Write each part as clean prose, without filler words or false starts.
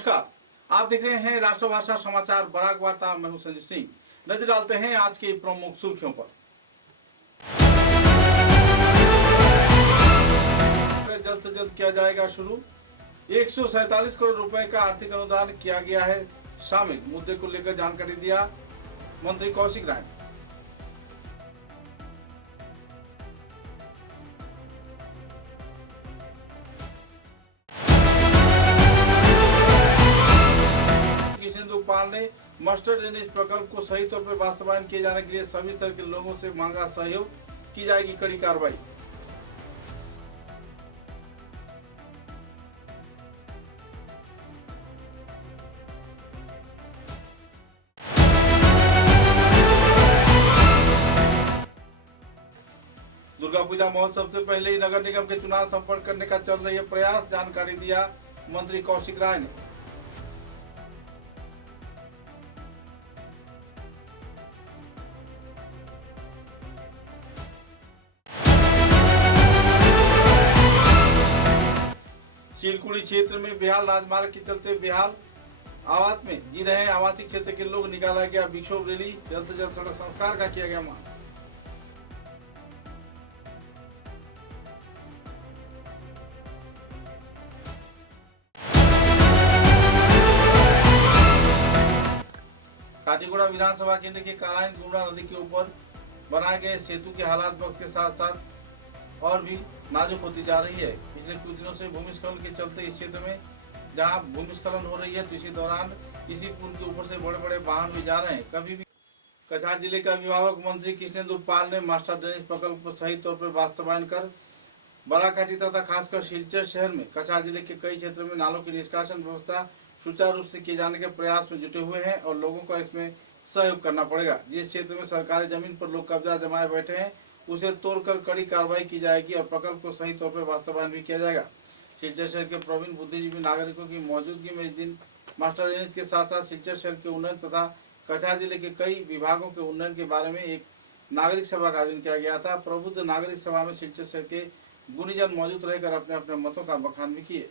नमस्कार, आप देख रहे हैं राष्ट्रभाषा समाचार बराक वार्ता। मैं हूं संजय सिंह। नजर डालते हैं आज की प्रमुख सुर्खियों पर। जल्द से जल्द किया जाएगा शुरू। 147 करोड़ रुपए का आर्थिक अनुदान किया गया है शामिल। मुद्दे को लेकर जानकारी दिया मंत्री कौशिक राय। पाल ने मास्टर ड्रेनेज प्रकल्प को सही तौर पर वास्तवायन किए जाने के लिए सभी स्तर के लोगों से मांगा सहयोग, की जाएगी कड़ी कार्रवाई। दुर्गा पूजा महोत्सव से पहले ही नगर निगम के चुनाव संपन्न करने का चल रही है प्रयास, जानकारी दिया मंत्री कौशिक राय ने। चिलकुड़ी क्षेत्र में बेहाल राजमार्ग के चलते बेहाल आवास में जी रहे आवासीय क्षेत्र के लोग, निकाला गया विक्षोभ रैली। जल्द से जल्द सड़क संस्कार का किया गया मांग। काटीगुड़ा विधानसभा केंद्र के कालाइन गुमरा नदी के ऊपर बनाए गए सेतु के हालात वक्त के साथ साथ और भी नाजुक होती जा रही है। पिछले कुछ दिनों से भूमिस्खलन के चलते इस क्षेत्र में जहां भूमिस्खलन हो रही है तो इसी दौरान इसी पुल के ऊपर से बड़े बड़े वाहन भी जा रहे हैं। कभी भी कछार जिले का अभिभावक मंत्री कृष्णेंदु पाल ने मास्टर ड्रेनेज प्रकल्प को सही तौर पर वास्तवायन कर बराकाठी तथा खासकर सिलचर शहर में कछार जिले के कई क्षेत्रों में नालों की निष्कासन व्यवस्था सुचारू रूप से किए जाने के प्रयास में जुटे हुए हैं और लोगों को इसमें सहयोग करना पड़ेगा। जिस क्षेत्र में सरकारी जमीन पर लोग कब्जा जमाए बैठे हैं उसे तोड़कर कड़ी कार्रवाई की जाएगी और प्रकल्प को सही तौर पर वास्तवायन भी किया जाएगा। सिलचर शहर के प्रवीण बुद्धिजीवी नागरिकों की मौजूदगी में इस दिन मास्टर ड्रेनेज के साथ साथ सिलचर शहर के उन्नयन तथा कछार जिले के कई विभागों के उन्नयन के बारे में एक नागरिक सभा का आयोजन किया गया था। प्रबुद्ध नागरिक सभा में सिलचर शहर के गुणीजन मौजूद रहकर अपने अपने मतों का बखान भी किए।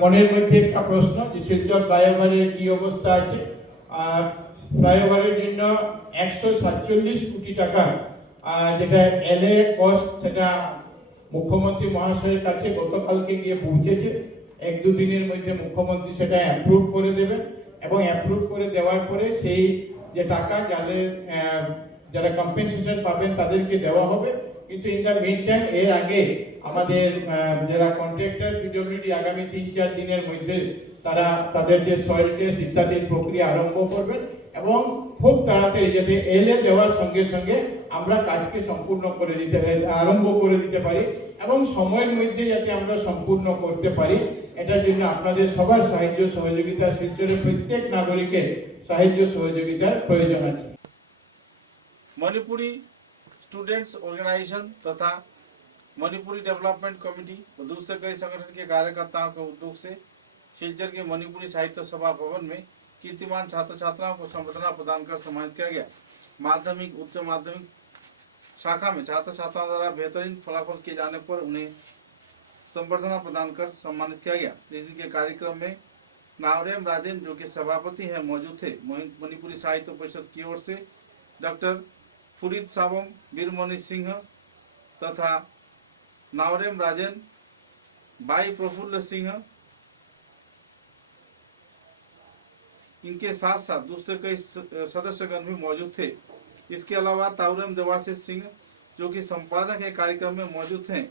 মনের মধ্যে একটা প্রশ্ন যে শিলচর ফ্লাইওভারের কি অবস্থা আছে। ফ্লাইওভারের জন্য 147 কোটি টাকা যেটা এলএ কস্ট সেটা মুখ্যমন্ত্রী মহাশয়ের কাছে গতকালকে গিয়ে পৌঁছেছে। এক দু দিনের মধ্যে মুখ্যমন্ত্রী সেটা অ্যাপ্রুভ করে দেবেন এবং অ্যাপ্রুভ করে দেওয়ার পরে সেই যে টাকা যারা কম্পেনসেশন পাবেন তাদেরকে দেওয়া হবে। কিন্তু ইন দ্য মিন টাইম এর আগে আমাদের যারা কন্ট্রাক্টর পিডব্লিউডি আগামী ৩-৪ দিনের মধ্যে তারা তাদের যে সয়েল টেস্ট ইত্যাদির প্রক্রিয়া আরম্ভ করবেন এবং খুব তাড়াতাড়ি যাতে এলএ দেওয়ার সঙ্গে সঙ্গে আমরা কাজকে সম্পূর্ণ করে দিতে আরম্ভ করে দিতে পারি এবং সময়ের মধ্যে যাতে আমরা সম্পূর্ণ করতে পারি, এটার জন্য আপনাদের সবার সাহায্য সহযোগিতা, শিলচরের প্রত্যেক নাগরিকের সাহায্য সহযোগিতার প্রয়োজন আছে। मणिपुरी स्टूडेंट्स ऑर्गेनाइजेशन तथा मणिपुरी डेवलपमेंट कमेटी और दूसरे कई संगठन के कार्यकर्ताओं के उद्योग से सिलचर के मणिपुरी साहित्य सभा भवन में कीर्तिमान छात्र छात्राओं को संबर्धना प्रदान कर सम्मानित किया गया। माध्यमिक उच्च माध्यमिक शाखा में छात्र छात्राओं द्वारा बेहतरीन फलाफल किए जाने पर उन्हें संबर्धना प्रदान कर सम्मानित किया गया। इस दिन के कार्यक्रम में नावरेम राजेन जो कि सभापति हैं मौजूद थे। मणिपुरी साहित्य परिषद की ओर से डॉक्टर फुरीद सावम, वीरमणि सिंह तथा नावरेम राजन, भाई प्रफुल्ल सिंह, इनके साथ साथ दूसरे कई सदस्यगण भी मौजूद थे। इसके अलावा तावरेम देवाशीष सिंह जो कि संपादक है कार्यक्रम में मौजूद थे।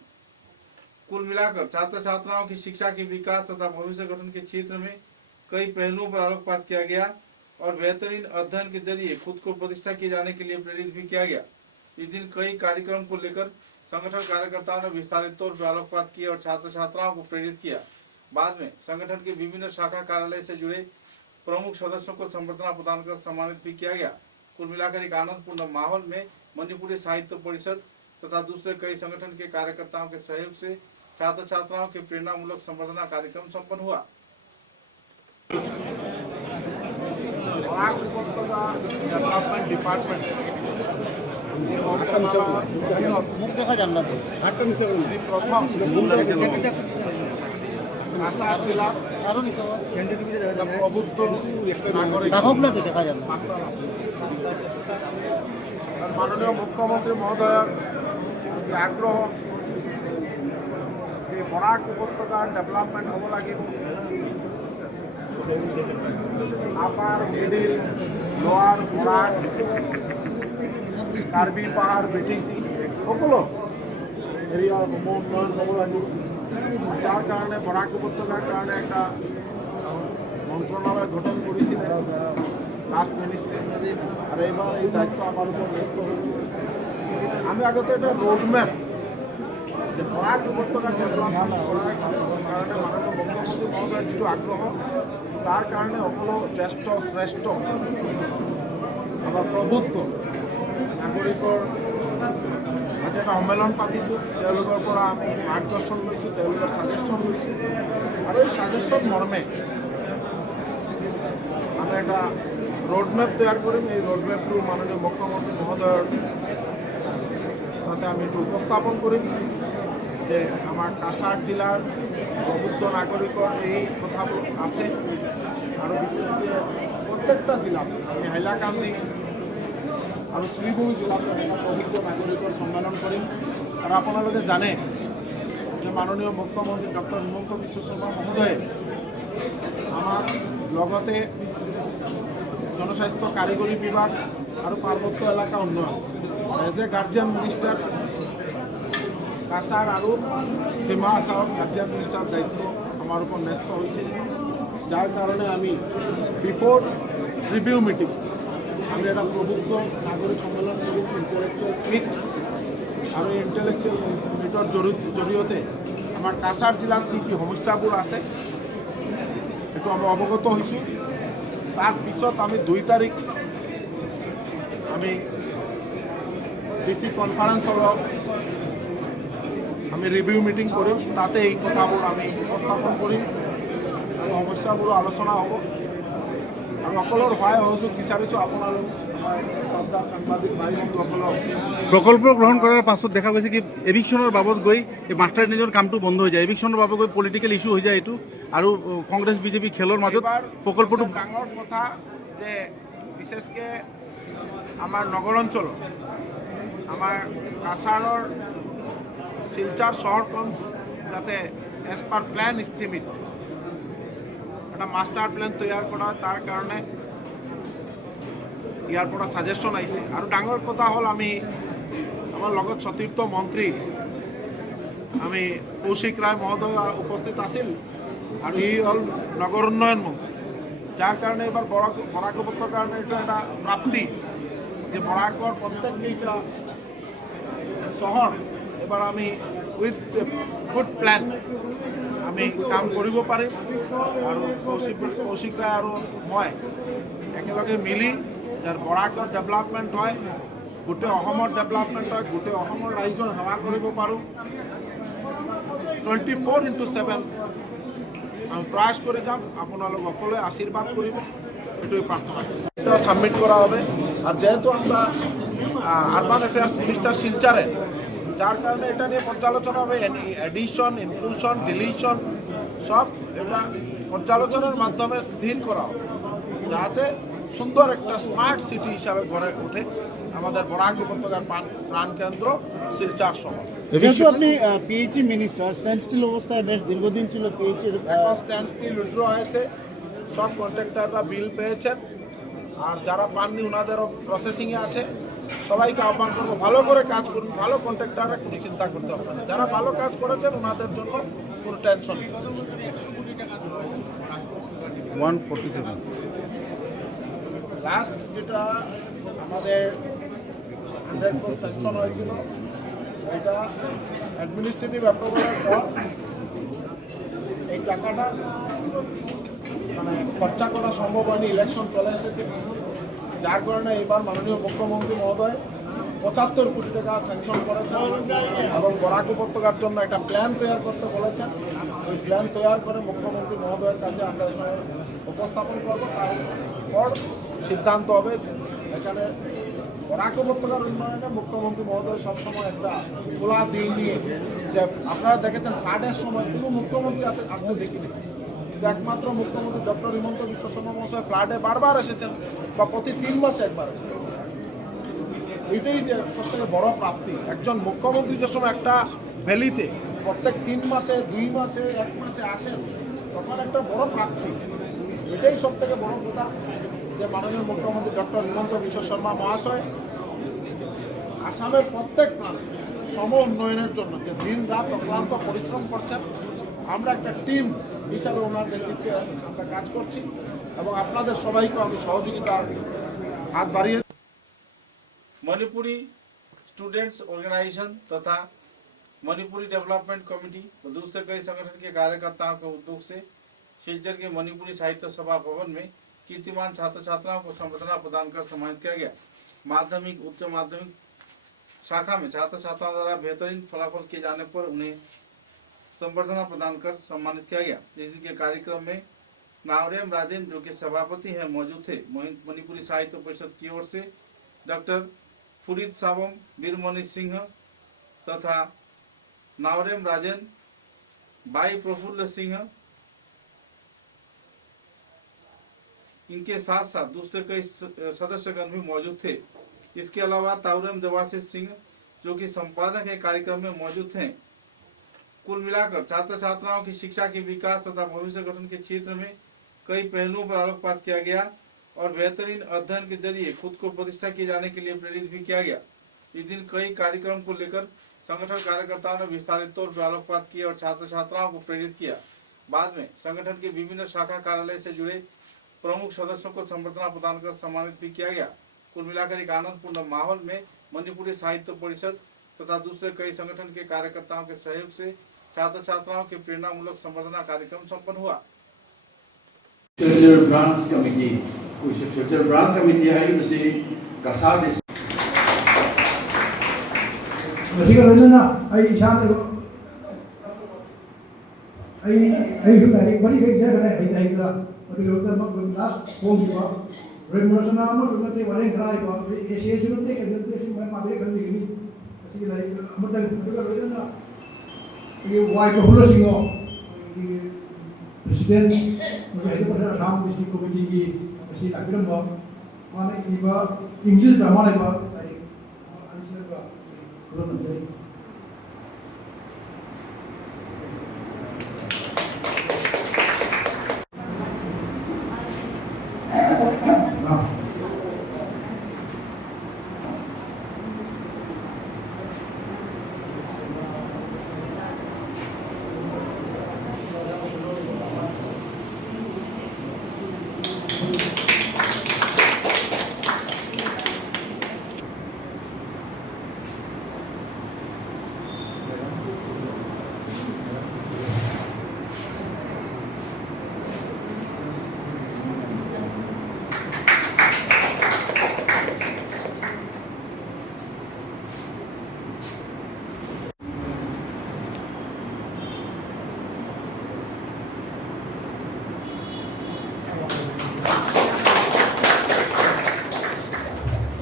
कुल मिलाकर छात्र छात्राओं की शिक्षा के विकास तथा भविष्य गठन के क्षेत्र में कई पहलुओं पर आलोकपात किया गया और बेहतरीन अध्ययन के जरिए खुद को प्रतिष्ठा किए जाने के लिए प्रेरित भी किया गया। इस दिन कई कार्यक्रम को लेकर संगठन कार्यकर्ताओं ने विस्तारित तौर पर आलोकपात किया और छात्र छात्राओं को प्रेरित किया। बाद में संगठन के विभिन्न शाखा कार्यालय से जुड़े प्रमुख सदस्यों को संबर्धना प्रदान कर सम्मानित भी किया गया। कुल मिलाकर एक आनंदपूर्ण माहौल में मणिपुरी साहित्य परिषद तथा दूसरे कई संगठन के कार्यकर्ताओं के सहयोग से छात्र छात्राओं के प्रेरणामूलक संबर्धना कार्यक्रम संपन्न हुआ। डेवलपमेंट डिपार्टमेंट मुख देखा जाना प्रथम কাছাড় জেলা প্রবুদ্ধ নাগরিক আর মাননীয় মুখ্যমন্ত্রী মহোদয়ের যে আগ্রহ যে বরাক উপত্যকার ডেভেলপমেন্ট হব লাগিব upper middle lower Barak Karbi পাহাড় বিটিসি সকলো এরিয়ার উন্নয়ন হব লাগিব যার কারণে বরাক উপত্যকার কারণে একটা মন্ত্রণালয় গঠন করেছিলেন লাস্ট মিনিস্টার আর এবার এই দায়িত্ব আমার উপর ন্যস্ত হয়েছে আমি আগত একটা রোডম্যাপ যে বরাক উপত্যকা ডেভেলপমেন্ট করার কারণে মাননীয় মুখ্যমন্ত্রী মহোদয়ের যিটো আগ্রহ তার কারণে সকলো জ্যেষ্ঠ শ্রেষ্ঠ আমাৰ প্ৰবুদ্ধ নাগৰিকৰ আজি এটা সন্মিলন পাতিছোঁ তেওঁলোকৰ পৰা আমি মাৰ্গদৰ্শন লৈছোঁ তেওঁলোকৰ ছাজেশ্যন লৈছোঁ আৰু এই ছাজেশ্যন মৰ্মে আমি এটা রোডম্যাপ তৈরি করিম এই রোডম্যাপটো মাননীয় মুখ্যমন্ত্রী মহোদয়ের তাতে আমি একটু উপস্থাপন করিম যে আমার কাছাড় জেলার প্রবুদ্ধ নাগরিকর এই কথাবোৰ আছে আর বিশেষকৈ প্রত্যেকটা জেলাত আমি হাইলাকান্দি আর শ্রীভূমি জেলাত প্রবুদ্ধ নাগরিকর সম্মেলন করিম আর আপনারা জানে যে মাননীয় মুখ্যমন্ত্রী ডক্টর হিমন্ত বিশ্ব শর্মা মহোদয়ে আমার লগতে জনস্বাস্থ্য কারিগরি বিভাগ আর পার্বত্য এলাকা উন্নয়ন as a guardian minister Cachar আর ডিমা হাছাওত গার্জিয়ান মিনিস্টার দায়িত্ব আমার উপর ন্যস্ত হয়েছে যার কারণে আমি বিফোর রিভিউ মিটিং আমি একটা প্রবুদ্ধ নাগরিক সম্মেলন করি ইন্টেলেকচুয়াল মিট আর এই ইন্টেলেকচুয়াল মিটর জড়িয়তে আমার কাছাড় জেলার কী কী সমস্যাবোৰ আছে সেইটো আমি অৱগত হৈছোঁ তার পিছত আমি 2 তারিখ আমি ডিসি কনফারেন্স হল আমি রিভিউ মিটিং করিম তাতে এই কথাবোৰ আমি উপস্থাপন করিম আৰু সমস্যাবোৰ আলোচনা হ'ব আৰু সকলোৰ সহায় সহযোগ বিচাৰিছোঁ আপোনালোক সাংবাদিক ভাই বন্ধুসকলক প্রকল্প গ্রহণ করার পাছত দেখা গৈছে কি এভিকশনের বাবদ গৈ এই মাস্টার নিজৰ কামটো বন্ধ হৈ যায় এভিকশনের বাবদ গৈ পলিটিক্যাল ইস্যু হৈ যায় এইটো আৰু কংগ্রেস বিজেপি খেলৰ মাজত প্রকল্পটো ডাঙৰ কথা যে বিশেষকৈ আমাৰ নগৰ অঞ্চলত আমাৰ কাছাৰৰ শিলচৰ চহৰখন যাতে এজ পাৰ প্ল্যান এষ্টিমেট এটা মাস্টাৰ প্ল্যান তৈয়াৰ কৰা তাৰ কাৰণে ইয়াৰ পৰা সাজেশ্যন আহিছে আৰু ডাঙৰ কথা হ'ল আমি আমাৰ লগত সতীৰ্থ মন্ত্ৰী আমি কৌশিক ৰায় মহোদয় উপস্থিত আছিল আৰু ই হ'ল নগৰ উন্নয়ন মন্ত্ৰী যাৰ কাৰণে এবাৰ বৰাক উপত্যকাৰ কাৰণে এইটো এটা প্ৰাপ্তি যে বৰাকৰ প্ৰত্যেককেইটা চহৰ এবাৰ আমি উইথ গুড প্ল্যান আমি কাম কৰিব পাৰিম আৰু কৌশিক ৰায় আৰু মই একেলগে মিলি যাৰ বৰাকৰ ডেভেলপমেণ্ট হয় গোটেই অসমৰ ডেভেলপমেণ্ট হয় গোটেই অসমৰ ৰাইজৰ সেৱা কৰিব পাৰোঁ 24/7 আমি প্রয়াস করে যাম আপনাদের সকলে আশীর্বাদ করব এটাই প্রার্থনা করি এটা সাবমিট করা হবে আর যেহেতু আমরা আরবান অ্যাফেয়ার্স মিনিস্টার শিলচরে যার কারণে এটা নিয়ে পর্যালোচনা হবে এডিশন ইনক্লুশন ডিলিশন সব এটা পর্যালোচনার মাধ্যমে স্থির করা হবে যাতে সুন্দর একটা স্মার্ট সিটি হিসাবে গড়ে ওঠে আমাদের বরাক উপত্যকার প্রাণকেন্দ্র শিলচর শহর যেহেতু আপনি পিএইচই মিনিস্টার স্ট্যান্ড স্টিল অবস্থায় বেশ দীর্ঘদিন ছিল পিএইচির এখন স্ট্যান্ড স্টিল উইথড্র হয়েছে সব কন্ট্রাক্টররা বিল পেয়েছেন আর যারা পাননি ওনাদেরও প্রসেসিংয়ে আছে সবাইকে আহ্বান করবো ভালো করে কাজ করুন ভালো কন্ট্রাক্টররা কোনো চিন্তা করতে হবে না যারা ভালো কাজ করেছেন ওনাদের জন্য কোনো টেনশন নেই 147 লাস্ট যেটা আমাদের 100% স্যাংশন হয়েছিল এটা অ্যাডমিনিস্ট্রেটিভ অ্যাপ্রুভালের পর এই টাকাটা মানে খরচা করা সম্ভব হয়নি ইলেকশন চলে এসেছে যার কারণে এবার মাননীয় মুখ্যমন্ত্রী মহোদয় 75 কোটি টাকা স্যাংশন করেছেন এবং বরাক উপত্যকার জন্য একটা প্ল্যান তৈরি করতে বলেছেন ওই প্ল্যান তৈরি করে মুখ্যমন্ত্রী মহোদয়ের কাছে আমরা উপস্থাপন করবো তারপর সিদ্ধান্ত হবে এখানে বরাক উপত্যকার উন্নয়নে মুখ্যমন্ত্রী মহোদয় সবসময় একটা খোলা দিল নিয়ে, যে আপনারা দেখেছেন ফ্লাডের সময় কোনো মুখ্যমন্ত্রী আসতে দেখিনি, কিন্তু একমাত্র মুখ্যমন্ত্রী ডক্টর হিমন্ত বিশ্ব শর্মা মহাশয় ফ্লাডে বারবার এসেছেন, বা প্রতি 3 মাসে একবার এসেছেন। এটাই যে সবথেকে বড় প্রাপ্তি, একজন মুখ্যমন্ত্রী যে সময় একটা ভ্যালিতে প্রত্যেক 3 মাসে 2 মাসে 1 মাসে আসেন, তখন একটা বড় প্রাপ্তি। এটাই সব থেকে বড় কথা, যে মাননীয় মুখ্যমন্ত্রী ডক্টর হিমন্ত বিশ্ব শর্মা মহাশয় আসামের প্রত্যেক প্রান্তে সম উন্নয়নের জন্য যে দিন রাত অক্লান্ত পরিশ্রম করছেন, আমরা একটা টিম হিসাবে ওনার নেতৃত্বে আমরা কাজ করছি, এবং আপনাদের সবাইকে আমি সহযোগিতার হাত বাড়িয়ে। मणिपुरी स्टूडेंट्स ऑर्गेनाइजेशन तथा मणिपुरी डेवलपमेंट कमेटी और दूसरे कई संगठन के कार्यकर्ताओं के उद्योग से शिलचर के मणिपुरी साहित्य सभा भवन में कीर्तिमान छात्र छात्राओं को संबर्धना प्रदान कर सम्मानित किया गया। माध्यमिक उच्च माध्यमिक शाखा में छात्र छात्राओं द्वारा बेहतरीन फलाफल किए जाने पर उन्हें संबर्धना प्रदान कर सम्मानित किया गया। इस दिन के कार्यक्रम में नावरेम राजेंद्र, जो कि सभापति हैं, मौजूद थे। मणिपुरी साहित्य परिषद की ओर से डॉक्टर फुरीद सावम, वीरमणि सिंह तथा नावरेम राजन, बाई प्रफुल्ल सिंह, इनके साथ साथ दूसरे कई सदस्यगण भी मौजूद थे। इसके अलावा ताउरेम देवाशीष सिंह, जो कि संपादक है, कार्यक्रम में मौजूद थे। कुल मिलाकर छात्र छात्राओं की शिक्षा के विकास तथा भविष्य गठन के क्षेत्र में कई पहलुओं पर आलोकपात किया गया और बेहतरीन अध्ययन के जरिए खुद को प्रतिष्ठा किए जाने के लिए प्रेरित भी किया गया। इस दिन कई कार्यक्रम को लेकर संगठन कार्यकर्ताओं ने विस्तारित तौर पर आलोकपात किया और छात्र छात्राओं को प्रेरित किया। बाद में संगठन के विभिन्न शाखा कार्यालय से जुड़े प्रमुख सदस्यों को संबर्धना प्रदान कर सम्मानित भी किया गया। कुल मिलाकर एक आनंदपूर्ण माहौल में मणिपुरी साहित्य परिषद तथा दूसरे कई संगठन के कार्यकर्ताओं के सहयोग से छात्र छात्राओं के प्रेरणामूलक संबर्धना कार्यक्रम संपन्न हुआ। Future Branch Committee, which is Future Branch Committee, I will say Kasar is. Masih kalau na, ay siya na ay yung dari balik kayak dia kena ay ka, tapi kalau kita mag last phone juga, remunerasi nama sudah tu orang kerai pa, ACA sudah tu kerja tu sih macam apa kerja gini, masih lagi, amat dah kalau na, ये Y को हुलो सिंगो president मुझे itu pada Assam District Committee की ऐसी अकड़म बा माने इबा English grammar इबा तारी answer बा दो तंत्री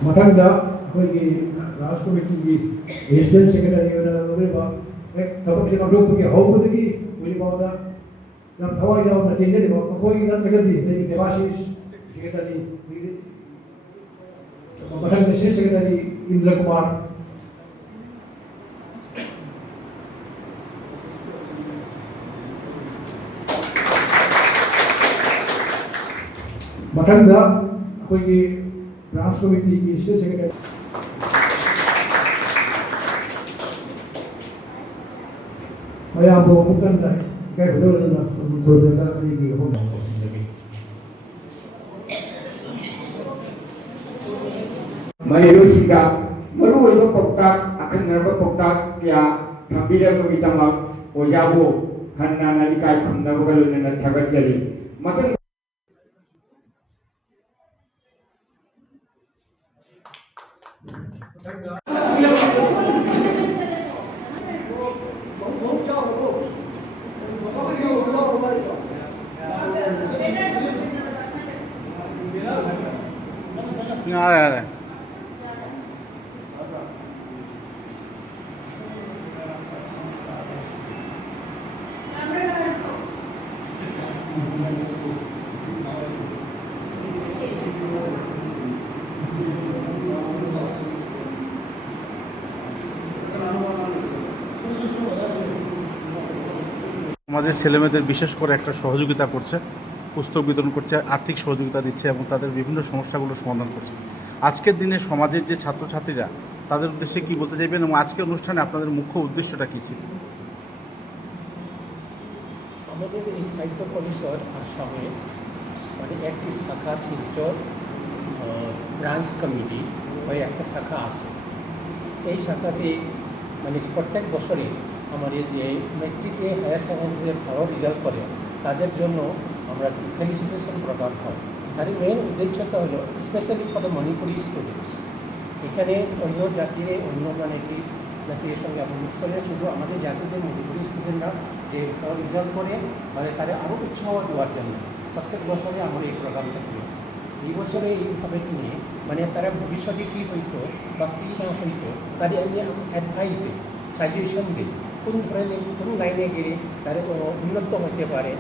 matangda hoigi Raj Committee ki Assistant Secretary ora lore ba ek tabak se nodok ki hawpudi ki mujhe bawda na thawai jaw na change ba koi na tagadi nei Devashish Secretary matangda Secretary Indra Kumar matangda hoigi Branch Committee की state secretary मैं आपको मुक्तन है क्या बोलो ना project का ये हो ना मैं रुसिका मरु ओइबो पक्ता अखनरबो पक्ता क्या थंबिरबो बितमा ओजाबो हन्ना नालिका खुंदबो गलुनना थगचरी मतन आ रहा है সমাজের ছেলেমেয়েদের বিশেষ করে একটা সহযোগিতা করছে, পুস্তক বিতরণ করছে, আর্থিক সহযোগিতা দিচ্ছে এবং তাদের বিভিন্ন সমস্যাগুলো সমাধান করছে। আজকের দিনে সমাজের যে ছাত্রছাত্রীরা তাদের উদ্দেশ্যে কি বলতে চাইবেন এবং আজকের অনুষ্ঠানে আপনাদের মুখ্য উদ্দেশ্যটা কী ছিল? আমাদের এই সাহিত্য পরিষদ আসামে মানে একটি শাখা শিলচর ব্রাঞ্চ কমিটি হয়ে একটা শাখা আছে। এই শাখাতে মানে প্রত্যেক বছরই আমাদের যে মেট্রিকে হায়ার সেকেন্ডারিতে ভালো রেজাল্ট করে তাদের জন্য আমরা ফেলিসিটেশন প্রোগ্রাম হয়। তার মেইন উদ্দেশ্যটা হলো specially for the Manipuri students. এখানে অন্য জাতির অন্য মানে কি জাতির সঙ্গে আমরা মিক্স করে শুধু আমাদের জাতিদের মণিপুরি স্টুডেন্টরা যে ভালো রেজাল্ট করে মানে তাদের আরও উৎসাহ দেওয়ার জন্য প্রত্যেক বছরে আমরা এই প্রোগ্রামটা করেছি। এই বছরে এইভাবে কিনে মানে তারা ভবিষ্যতে কী হইতো বা কী না হইতো তাদের আমি অ্যাডভাইস দিই, সাজেশন দিই, কোন ধরনের কোন লাইনে গেলে তারা উন্নত হতে পারে,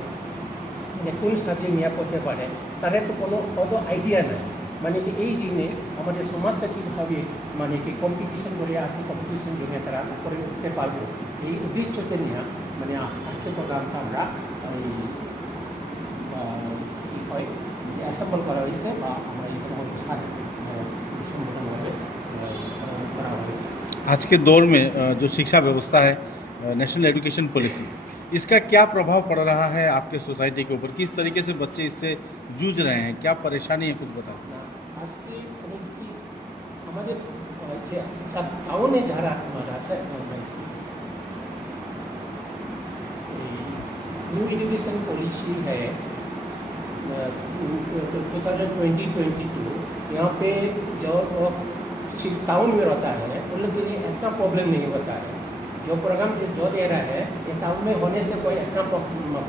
মানে কোন সাবজেক্ট নিয়ে পড়তে পারে, তাদের তো কোনো অত আইডিয়া নাই। মানে কি এই জিনে আমাদের সমাজটা কীভাবে মানে কি কম্পিটিশন করে আসে, কম্পিটিশন জন্য তারা করে উঠতে পারবো, এই উদ্দেশ্যকে নিয়ে মানে আস্তে প্রোগ্রামটা আমরা কী হয় অ্যাসেম্বল করা হয়েছে বা আমরা এখানে সম্বোধনভাবে করা হয়েছে। आज के दौर में जो शिक्षा व्यवस्था है, नेशनल एजुकेशन पॉलिसी, इसका क्या प्रभाव पड़ रहा है आपके सोसाइटी के ऊपर? किस तरीके से बच्चे इससे जूझ रहे हैं, क्या परेशानी है, कुछ बताओ। আজকে আমাদের যে টাউনে যারা আছে न्यू एजुकेशन पॉलिसी है 2022, यहाँ पे जो टाउन में रहता है उन लोग के लिए इतना प्रॉब्लम नहीं होता है। जो प्रोग्राम जो दे रहा है ये टाउन में होने से कोई इतना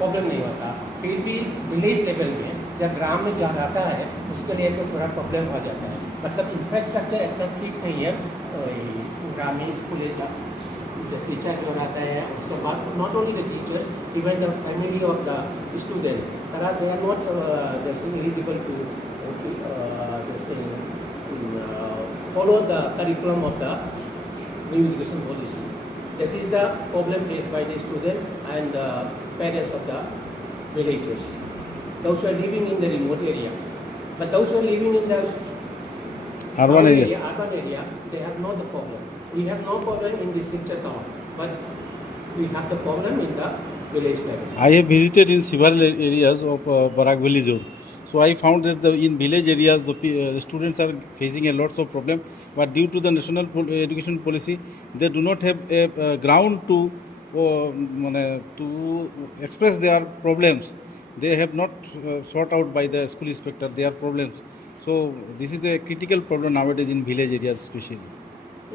प्रॉब्लम नहीं होता, फिर भी विलेज लेवल में जब ग्राम में जा रहता है उसके लिए तो थोड़ा प्रॉब्लम हो जाता है। मतलब इंफ्रास्ट्रक्चर इतना ठीक नहीं है ग्रामीण स्कूल का। टीचर जो रहता है उसके बाद not only the teachers, even the family of the student they are not eligible to follow the curriculum of the new education policy. That is the problem faced by the student and the parents of the villagers. Those who are living in the remote area, but those who are living in the urban area, they have not the problem. We have no problem in the Silchar town, but we have the problem in the village level. I have visited in several areas of Barakvali zone. So I found that in village areas the students are facing a lots of problem, but due to the national education policy, they do not have a ground to express their problems. They have not sought out by the school inspector their problems. So this is a critical problem nowadays in village areas especially.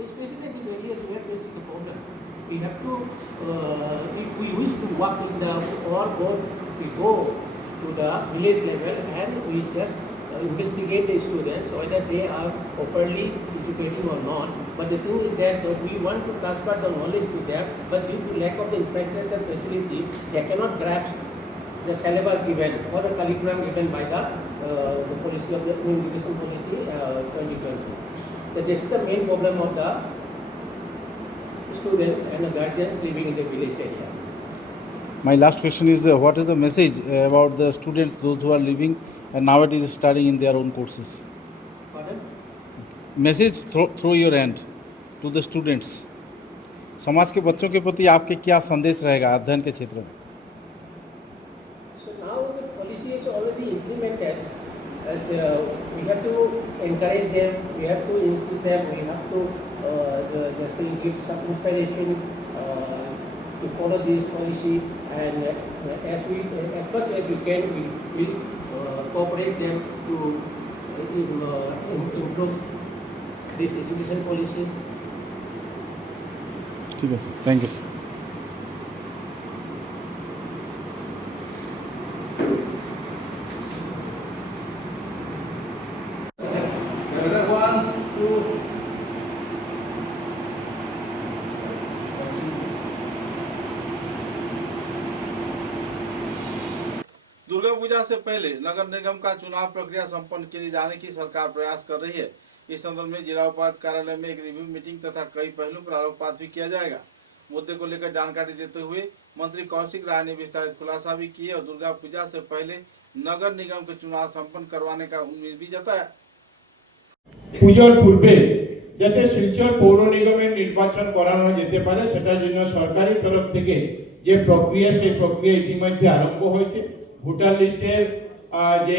Especially in areas where facing the problem, we have to if we wish to work in the we go to the village level and we just investigate the students whether they are properly educated or not. But the thing is that we want to transfer the knowledge to them, but due to lack of the infrastructure facility, they cannot grasp the syllabus given or the curriculum given by the policy of the new education policy 2020. So this is the main problem of the students and the guardians living in the village area. My last question is what is the message about the students, those who are living and nowadays studying in their own courses? Pardon? Message through your end to the students. समाज के बच्चों के प्रति आपके क्या संदेश रहेगा अध्ययन के क्षेत्र में? So now the policy is already implemented. As we have to encourage them, we have to insist them, we have to just give some inspiration to follow this policy, and as much as we can, we will cooperate them to improve this education policy. ठीक है sir, thank you sir. Durga Puja से पहले नगर निगम का चुनाव प्रक्रिया संपन्न किए जाने की सरकार प्रयास कर रही है। इस संदर्भ में जिला उपायुक्त कार्यालय में एक रिव्यू मीटिंग तथा कई पहलू पर आलोकपात भी किया जाएगा। मुद्दे को लेकर जानकारी देते हुए मंत्री कौशिक राय ने विस्तारित खुलासा भी किए और दुर्गा पूजा से पहले नगर निगम के चुनाव संपन्न करवाने का उम्मीद भी जताया। পুজোর পূর্বে যাতে শিলচর পৌর নিগমের নির্বাচন করানো যেতে পারে সেটার জন্য সরকারি তরফ থেকে যে প্রক্রিয়া সেই প্রক্রিয়া ইতিমধ্যে আরম্ভ হয়েছে। ভোটার লিস্টের যে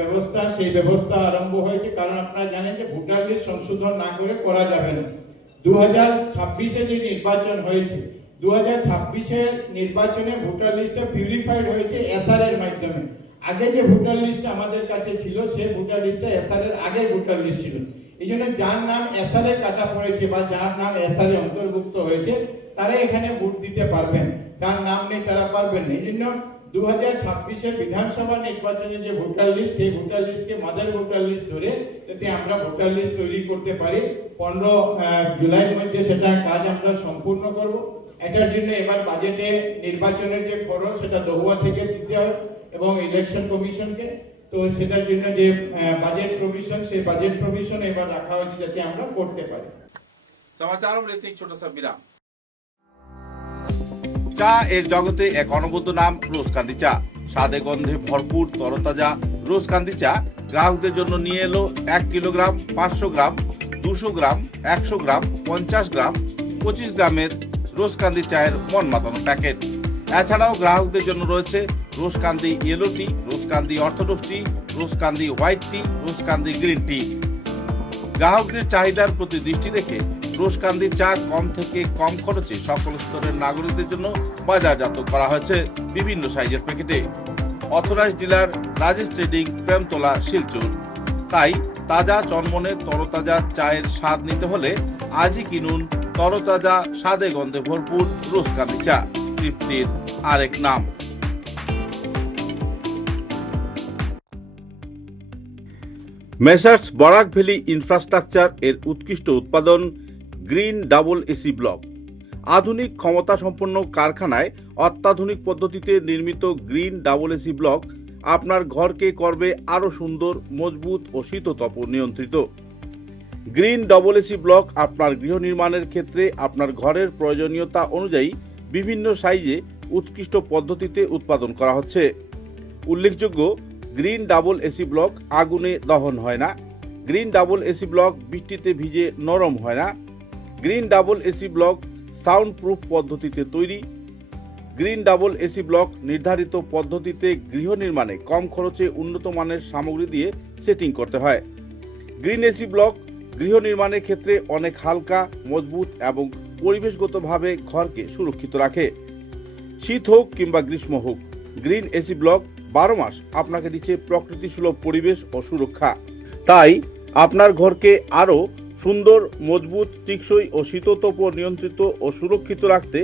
ব্যবস্থা সেই ব্যবস্থা আরম্ভ হয়েছে, কারণ আপনারা জানেন যে ভোটার লিস্ট সংশোধন না করে করা যাবে না। 2026-এ যে নির্বাচন হয়েছে 2026-এর নির্বাচনে ভোটার লিস্টটা পিউরিফাইড হয়েছে এসআর এর মাধ্যমে। আগে যে ভোটার লিস্ট আমাদের কাছে ছিল সেই ভোটার লিস্টটা এসআর এর আগের ভোটার লিস্ট ছিল। এই জন্য যার নাম এসআর এ কাটা পড়েছে বা যার নাম এসআর এ অন্তর্ভুক্ত হয়েছে তারা এখানে ভোট দিতে পারবেন, যার নাম নেই তারা পারবেন না। এই জন্য 2026-এর বিধানসভা নির্বাচনে যে ভোটার লিস্ট সেই ভোটার লিস্টকে মাদার ভোটার লিস্ট ধরে যাতে আমরা ভোটার লিস্ট তৈরি করতে পারি 15 জুলাইয়ের মধ্যে সেটা কাজ আমরা সম্পূর্ণ করব। এটার জন্য এবার বাজেটে নির্বাচনের যে খরচ সেটা দহুয়া থেকে দিতে হয় এবং ইলেকশন কমিশনকে, তো সেটার জন্য যে বাজেট প্রভিশন সেই বাজেট প্রভিশন এবার রাখা হয়েছে যাতে আমরা করতে পারি। समाचारों में लेते एक छोटा सा विराम। চা এর জগতে এক অনবদ্য নাম রোজকান্দি চা। স্বাদে গন্ধে ভরপুর তরতাজা রোজকান্দি চা গ্রাহকদের জন্য নিয়ে এলো 1 কিলোগ্রাম, 500 গ্রাম, 200 গ্রাম, 100 গ্রাম, 50 গ্রাম, 25 গ্রামের রোজকান্দি চায়ের মন মাতানো প্যাকেট। এছাড়াও গ্রাহকদের জন্য রয়েছে রোজকান্দি ইয়েলো টি, রোজকান্দি অর্থোডক্স টি, রোজকান্দি হোয়াইট টি, রোজকান্দি গ্রিন টি। গ্রাহকদের চাহিদার প্রতি দৃষ্টি রেখে রোজকান্দি চা কম থেকে কম খরচে সকল স্তরের নাগরিকদের জন্য বাজারজাত করা হয়েছে বিভিন্ন সাইজের প্যাকেটে। Authorised dealer Rajesh trading, Premtala, Silchar. তাই তাজা চনমনে তরতাজা চায়ের স্বাদ নিতে হলে আজই কিনুন তরতাজা স্বাদে গন্ধে ভরপুর রোজকান্দি চা, তৃপ্তির আরেক নাম। মেসার্স বরাক ভ্যালি ইনফ্রাস্ট্রাকচার এর উৎকৃষ্ট উৎপাদন গ্রিন ডাবল এসি ব্লক। আধুনিক ক্ষমতা সম্পন্ন কারখানায় অত্যাধুনিক পদ্ধতিতে নির্মিত গ্রিন ডাবল এসি ব্লক আপনার ঘরকে করবে আরও সুন্দর, মজবুত ও শীততাপ নিয়ন্ত্রিত। গ্রিন ডাবল এসি ব্লক আপনার গৃহ নির্মাণের ক্ষেত্রে আপনার ঘরের প্রয়োজনীয়তা অনুযায়ী বিভিন্ন সাইজে উৎকৃষ্ট পদ্ধতিতে উৎপাদন করা হচ্ছে। উল্লেখযোগ্য, গ্রিন ডাবল এসি ব্লক আগুনে দহন হয় না। গ্রিন ডাবল এসি ব্লক বৃষ্টিতে ভিজে নরম হয় না। Green double AC block sound proof পদ্ধতিতে তৈরি। গ্রিন ডাবল এসি ব্লক নির্ধারিত পদ্ধতিতে গৃহ নির্মাণে কম খরচে উন্নত মানের সামগ্রী দিয়ে সেটিং করতে হয়। গ্রিন এসি ব্লক গৃহ নির্মাণের ক্ষেত্রে অনেক হালকা, মজবুত এবং পরিবেশগতভাবে ঘরকে সুরক্ষিত রাখে। শীত হোক কিংবা গ্রীষ্ম হোক, গ্রিন এসি ব্লক 12 মাস আপনাকে দিচ্ছে প্রকৃতি সুলভ পরিবেশ ও সুরক্ষা। তাই আপনার ঘরকে আরও সুন্দর, মজবুত, টেকসই ও শীততাপ নিয়ন্ত্রিত ও সুরক্ষিত রাখতে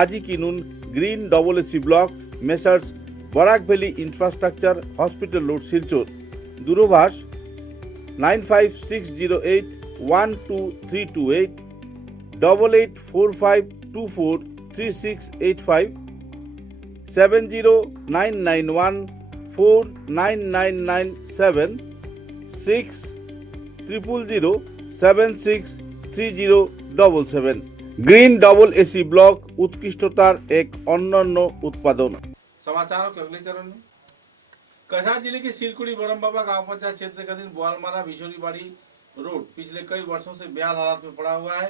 আজই কিনুন green double AC block, messrs Barak valley infrastructure, hospital road, Silchar. দূরভাষ 9560812328, 8845243685, 70991499997, 6000763077। ग्रीन डबल एसी ब्लॉक उत्कृष्टतार एक अन्य उत्पादन। समाचारों के अगले चरण में कछार जिले के सिलकुड़ी बरमबाबा गांव पंचायत क्षेत्र के अधीन बुआलमारा भिशोरीबाड़ी रोड पिछले कई वर्षों से बेहाल हालत में पड़ा हुआ है।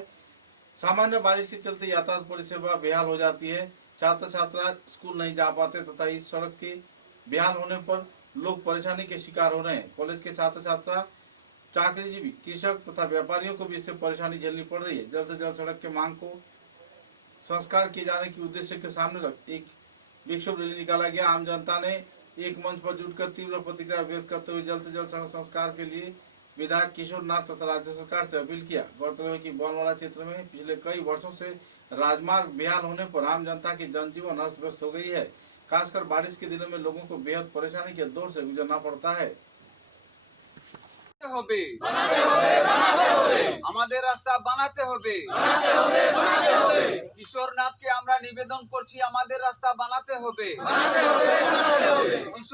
सामान्य बारिश के चलते यातायात परिसेवा बेहाल हो जाती है। छात्र छात्रा स्कूल नहीं जा पाते तथा इस सड़क के बेहाल होने पर लोग परेशानी के शिकार हो रहे हैं। कॉलेज के छात्र छात्रा, चाकरीजीवी, कृषक तथा व्यापारियों को भी इससे परेशानी झेलनी पड़ रही है। जल्द से जल्द सड़क के मांग को संस्कार किए जाने के उद्देश्य के सामने रख एक विक्षोभ रैली निकाला गया। आम जनता ने एक मंच पर जुटकर तीव्र प्रतिक्रिया व्यक्त करते हुए जल्द से जल्द सड़क संस्कार के लिए विधायक किशोर नाथ तथा राज्य सरकार से अपील किया। गौरतलब है कि बुआलमारा क्षेत्र में पिछले कई वर्षों से राजमार्ग बेहाल होने पर आम जनता की जनजीवन अस्त व्यस्त हो गई है। खासकर बारिश के दिनों में लोगों को बेहद परेशानी के दौर से गुजरना पड़ता है। আমাদের রাস্তা বানাতে হবে। কিশোর নাথকে আমরা নিবেদন করছি আমাদের রাস্তা বানাতে হবে।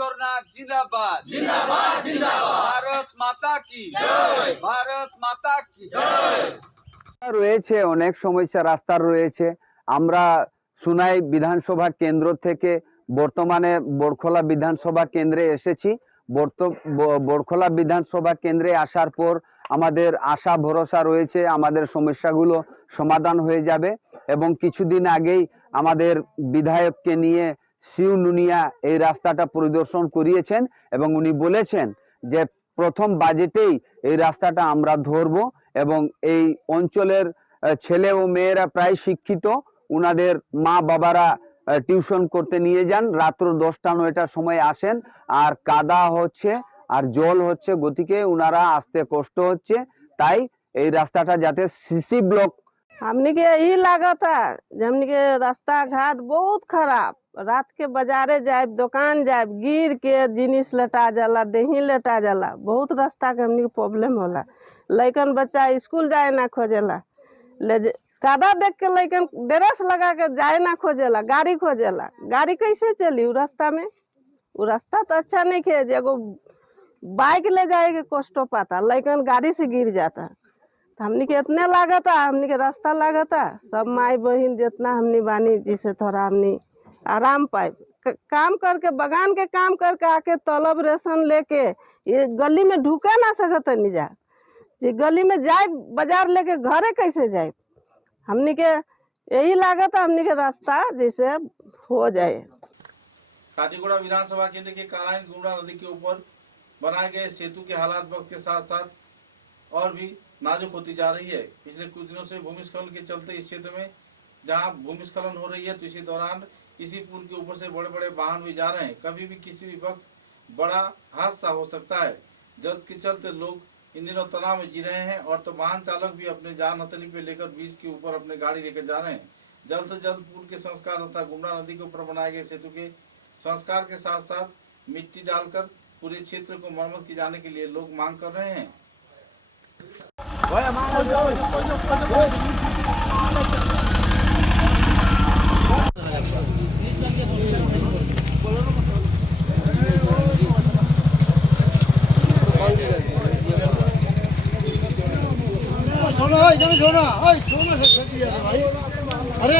ঈশ্বরনাথ জিন্দাবাদ জিন্দাবাদ জিন্দাবাদ ভারত মাতা কি জয় ভারত মাতা কি জয় রয়েছে অনেক সমস্যা রাস্তার রয়েছে। আমরা সুনাই বিধানসভা কেন্দ্র থেকে বর্তমানে বড়খোলা বিধানসভা কেন্দ্রে এসেছি। বড়খোলা বিধানসভা কেন্দ্রে আসার পর আমাদের আশা ভরসা রয়েছে আমাদের সমস্যাগুলো সমাধান হয়ে যাবে এবং কিছুদিন আগেই আমাদের বিধায়ককে নিয়ে শিউ নুনিয়া এই রাস্তাটা পরিদর্শন করিয়েছেন এবং উনি বলেছেন যে প্রথম বাজেটেই এই রাস্তাটা আমরা ধরবো এবং এই অঞ্চলের ছেলে ও মেয়েরা প্রায় শিক্ষিত, উনাদের মা বাবারা টিউশন করতে নিয়ে যান, রাত্র 10টা 9টার সময় আসেন আর কাদা হচ্ছে আর জল হচ্ছে, গতিকে উনারা আসতে কষ্ট হচ্ছে। তাই এই রাস্তাটা যাতে সিসি ब्लॉक हमने के यही लगा था। हमने के रास्ता घाट बहुत खराब, रात के बाजारे जाए दुकान जाए गिर के जिनिस लटा जाला दही लटा जाला, बहुत रास्ता के हमने प्रॉब्लम होला। लइकन बच्चा स्कूल जाए ना खोजेला, कादा देख के लइकन ड्रेस लगा के जाए ना खोजेला, गाड़ी खोजेला। गाड़ी कैसे चली उ रास्ता में? वो रास्ता तो अच्छा नहीं है, एगो बाइक ले जाएगा कष्ट पाता, लइकन गाड़ी से गिर जाता। हमने के इतने लागत है, हमने के रास्ता लागत है, सब माई बहन जितना हमने बानी जिसे थोड़ा हमने आराम पाए। काम करके बगान के काम करके आके तलब रेशन लेके ये गली में ढुका ना सकते नहीं जा, ये गली में जाए बाजार लेके घरे कैसे जाए? हमने के यही लागत है, हमने के रास्ता जैसे हो जाए। काटीगुड़ा विधानसभा केंद्र के कालाइन गुमरा नदी के ऊपर बनाए गए सेतु के हालात वक्त के साथ साथ और भी नाजुक होती जा रही है। पिछले कुछ दिनों से भूमिस्खलन के चलते इस क्षेत्र में जहां भूमिस्खलन हो रही है तो इसी दौरान इसी पुल के ऊपर से बड़े बड़े वाहन भी जा रहे हैं। कभी भी किसी भी वक्त बड़ा हादसा हो सकता है, जिसके चलते लोग इन दिनों तनाव में जी रहे हैं और तो वाहन चालक भी अपने जान हथेली पे लेकर बीच के ऊपर अपने गाड़ी लेकर जा रहे हैं। जल्द से जल्द पुल के संस्कार तथा गुमरा नदी के ऊपर बनाए गए सेतु के संस्कार के साथ साथ मिट्टी डालकर पूरे क्षेत्र को मरम्मत की जाने के लिए लोग मांग कर रहे हैं। अरे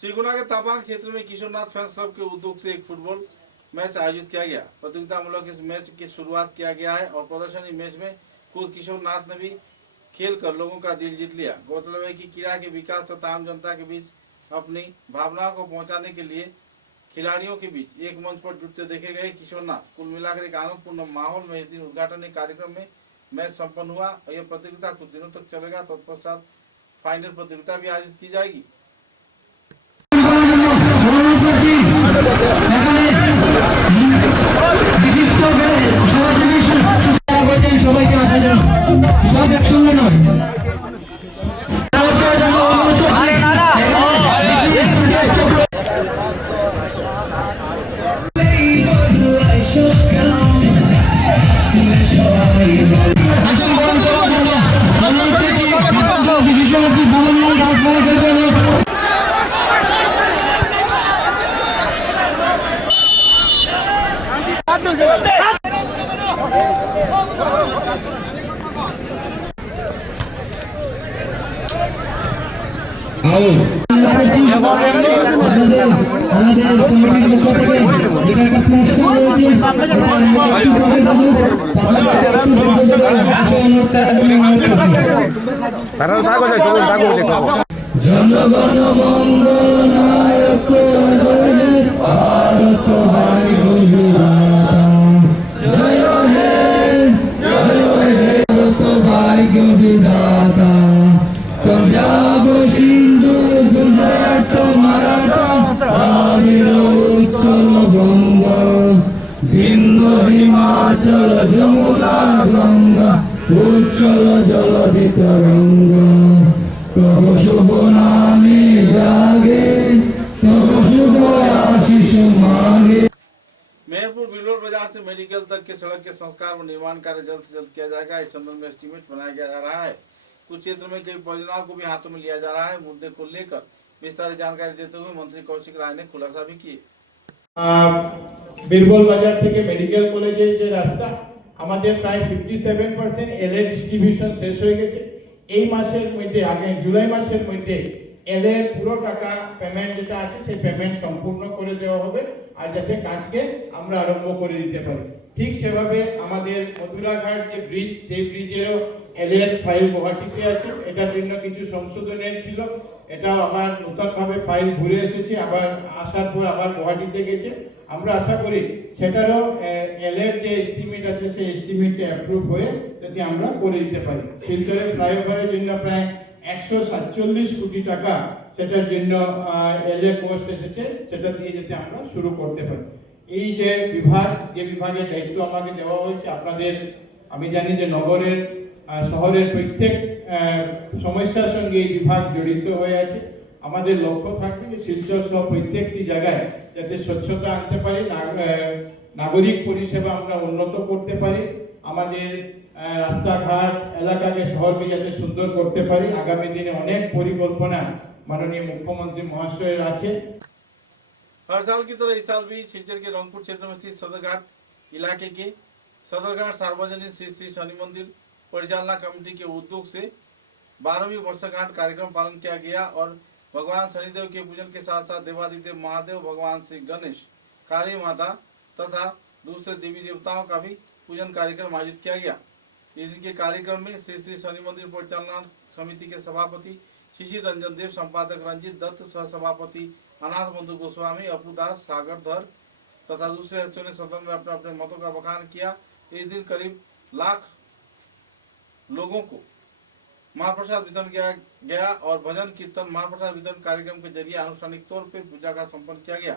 श्रीगुना के तापांग क्षेत्र में किशोरनाथ फैंस क्लब के उद्योग से एक फुटबॉल मैच आयोजित किया गया। प्रतियोगितामूलक इस मैच की शुरुआत किया गया है और प्रदर्शनी मैच में खुद किशोरनाथ ने भी खेल कर लोगों का दिल जीत लिया। गौरतलब है कि क्रीड़ा के विकास तथा आम जनता के बीच अपनी भावनाओं को पहुंचाने के लिए खिलाड़ियों के बीच एक मंच पर जुटते देखे गए किशोरनाथ। कुल मिलाकर एक आनंदपूर्ण माहौल में इस दिन उद्घाटन कार्यक्रम में मैच संपन्न हुआ और यह प्रतियोगिता कुछ दिनों तक चलेगा। तत्पश्चात फाइनल प्रतियोगिता भी आयोजित की जाएगी। সবাইকে আসার জন্য সব একসঙ্গে নয় জনগণ মঙ্গল নায়ক ভারত জয় হে ভারত ভাগ্য বিধাতা पंजाब सिंधु गुजरात मराठा द्राविड़ उत्कल बंग हिंद हिमाचल চঞ্চল যমুনা গঙ্গা উচ্ছল জলধি তরঙ্গ তব শুভ নামে জাগে তব শুভ আশিস মাগে। मेहरपुर बिलोर बाजार से मेडिकल तक के सड़क के संस्कार व निर्माण कार्य जल्द से जल्द किया जाएगा। इस संदर्भ में एस्टीमेट बनाया जा रहा है। कुछ क्षेत्र में कई परियोजनाओं को भी हाथों में लिया जा रहा है। मुद्दे को लेकर विस्तारित जानकारी देते हुए मंत्री कौशिक राय ने खुलासा भी किए। বীরবল বাজার থেকে মেডিকেল কলেজের যে রাস্তা আমাদের প্রায় 57% এলএ ডিস্ট্রিবিউশন শেষ হয়ে গেছে। এই মাসের মধ্যে আগে জুলাই মাসের মধ্যে এলএ পুরো টাকা পেমেন্ট যেটা আছে সেই পেমেন্ট সম্পূর্ণ করে দেওয়া হবে আর যাতে কাজকে আমরা আরম্ভ করে দিতে পারি। ঠিক সেভাবে আমাদের মধুরাঘাট যে ব্রিজ সেই ব্রিজেরও এলএর ফাইল গুয়াহাটিতে আছে। এটার জন্য কিছু সংশোধনের ছিল, এটা আবার নতুনভাবে ফাইল ঘুরে এসেছে, আবার আসার পর আবার গুয়াহাটিতে গেছে। আমরা আশা করি সেটারও এলএর যে এস্টিমেট আছে সেই এস্টিমেটটা অ্যাপ্রুভ হয়ে যাতে আমরা করে দিতে পারি। শিলচরের ফ্লাইওভারের জন্য প্রায় 147 কোটি টাকা সেটার জন্য এলএ কোস্ট এসেছে, সেটা দিয়ে যাতে আমরা শুরু করতে পারি। এই যে বিভাগের দায়িত্ব আমাকে দেওয়া হয়েছে, আপনাদের আমি জানি যে নগরের শহরের প্রত্যেক সমস্যার সঙ্গে এই বিভাগ জড়িত হয়ে আছে। আমাদের লক্ষ্য থাকবে যে শিলচর সহ প্রত্যেকটি জায়গায় যাতে স্বচ্ছতা আনতে পারি, নাগরিক পরিষেবা আমরা উন্নত করতে পারি, আমাদের রাস্তাঘাট এলাকাকে শহরকে যাতে সুন্দর করতে পারি। আগামী দিনে অনেক পরিকল্পনা माननीय मुख्यमंत्री महाशय আছে। हर साल की तरह इस साल भी शिलचर के रंगपुर क्षेत्र में स्थित सदरघाट इलाके के सदरघाट सार्वजनिक श्री श्री शनि मंदिर परिचालना कमेटी के उद्योग से 12वीं वर्षगांठ कार्यक्रम पालन किया गया और भगवान शनिदेव के पूजन के साथ साथ देवादिदेव महादेव, भगवान श्री गणेश, काली माता तथा दूसरे देवी देवताओं का भी पूजन कार्यक्रम आयोजित किया गया। इस दिन के कार्यक्रम में श्री श्री शनि मंदिर परिचालना समिति के सभापति शिशिर रंजन देव, संपादक रंजित दत्त, सह सभापति अनाथ बंधु गोस्वामी, अपुदास, सागर धर तथा दूसरे सदस्यों ने सदन में अपने अपने मतों का बखान किया। इस दिन करीब 1 लाख लोगों को महाप्रसाद वितरण किया गया और भजन कीर्तन महाप्रसाद वितरण कार्यक्रम के जरिए आनुष्ठानिक तौर पर पूजा का संपन्न किया गया।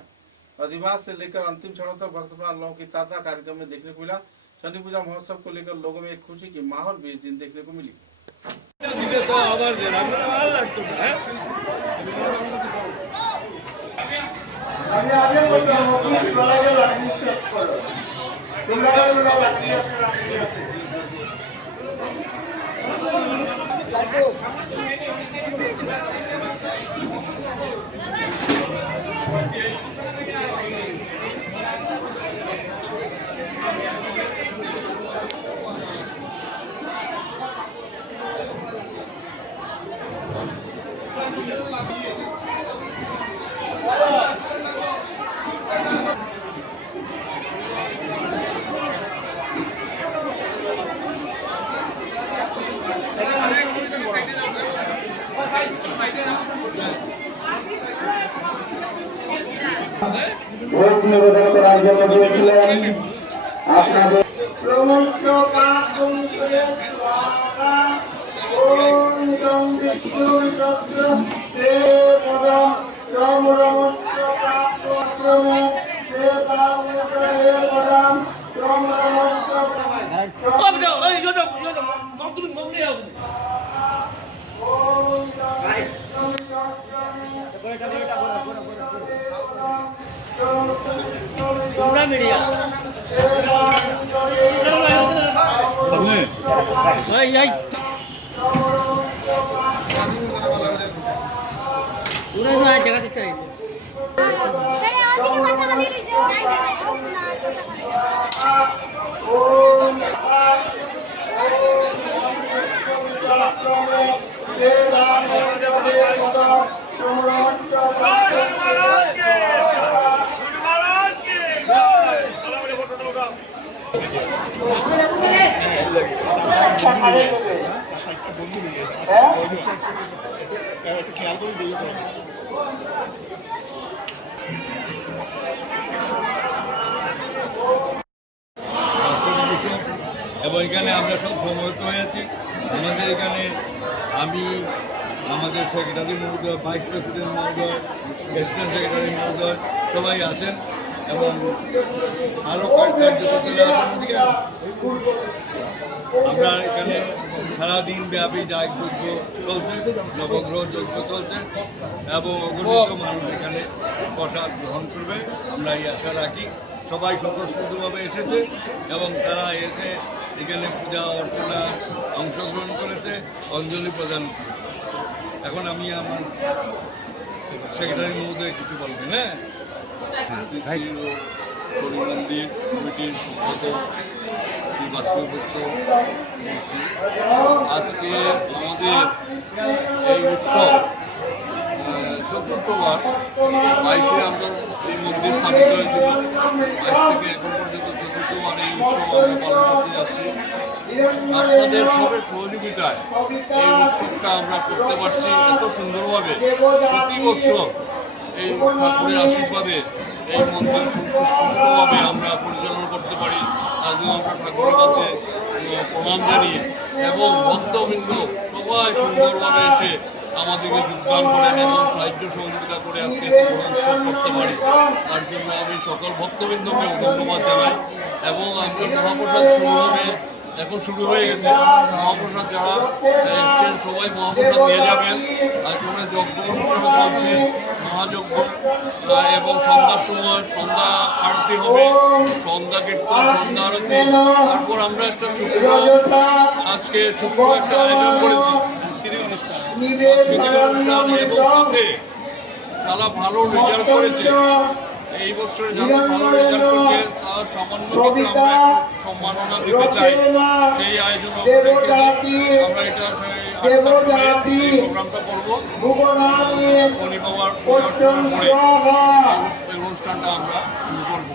अधिवास से लेकर अंतिम क्षणों तक भक्तप्राण लोगों की ताता कार्यक्रम में देखने को मिला। शनि पूजा महोत्सव को लेकर लोगों में एक खुशी की माहौल भी इस दिन देखने को मिली। ভোট নিবেদন করার জন্য দিয়েছিলেন আপনাদের मीडिया जगह दिसता है এবং এখানে আমরা সব সমবেত হয়েছি। আমাদের এখানে আমি, আমাদের সেক্রেটারি মহোদয়, ভাইস প্রেসিডেন্ট মহোদয়, প্রেসিডেন্ট সেক্রেটারি মহোদয় সবাই আছেন এবং আরও কার্যকর্তারা আমরা এখানে সারাদিন ব্যাপী যাগযজ্ঞ চলছে, নবগ্রহ যজ্ঞ চলছে এবং অগণিত মানুষ এখানে প্রসাদ গ্রহণ করবে। আমরা এই আশা রাখি। সবাই স্বতঃস্ফূর্তভাবে এসেছে এবং তারা এসে এখানে পূজা অর্চনা অংশগ্রহণ করেছে, অঞ্জলি প্রদান করেছে। এখন আমি আমার সেক্রেটারি মহোদয় কিছু বলবেন। হ্যাঁ, মন্দির কমিটির সম্পাদক শ্রী বাক্যভুক্ত আজকে আমাদের এই উৎসব চতুর্থবার 22-এ আমরা এই মন্দির স্থাপিত হয়েছিল। 22 থেকে এখন পর্যন্ত চতুর্থবার এই উৎসব আমরা পালন করতে যাচ্ছি। আপনাদের সবের সহযোগিতায় এই উৎসবটা আমরা করতে পারছি এত সুন্দরভাবে। প্রতি বছর এই ঠাকুরের আশীর্বাদে এই মন্দির সুষ্ঠুভাবে আমরা পরিচালনা করতে পারি, তার জন্য আমরা ঠাকুরের কাছে প্রণাম জানিয়ে এবং ভক্তবৃন্দ সবাই সুন্দরভাবে এসে আমাদেরকে যোগদান করেন এবং সাহায্য সহযোগিতা করে আজকে উৎসব করতে পারি। তার জন্য আমি সকল ভক্তবৃন্দকে ধন্যবাদ জানাই এবং আমরা মহাপ্রসাদ শুরু হবে, এখন শুরু হয়ে গেছে। মহাপ্রসাদ যারা এসছেন সবাই মহাপ্রসাদ নিয়ে যাবেন। এখানে যজ্ঞ অনুষ্ঠান চলছে, মহাযজ্ঞ এবং সন্ধ্যার সময় সন্ধ্যা আরতি হবে, সন্ধ্যা কীর্তন, সন্ধ্যা আরতি। তারপর আমরা একটা ছোট্ট আজকে ছোট্ট একটা আয়োজন করেছি সাংস্কৃতিক অনুষ্ঠান এবং সাথে যারা ভালো রেজাল্ট করেছে এই বছরে যারা ভালো রেজাল্ট করছে তার সামান্য কিছু আমরা সম্মাননা দিতে চাই। সেই আয়োজন আমরা এটা 8টার এই প্রোগ্রামটা করবো। শনি বাবার পরে এই অনুষ্ঠানটা আমরা শুরু করবো।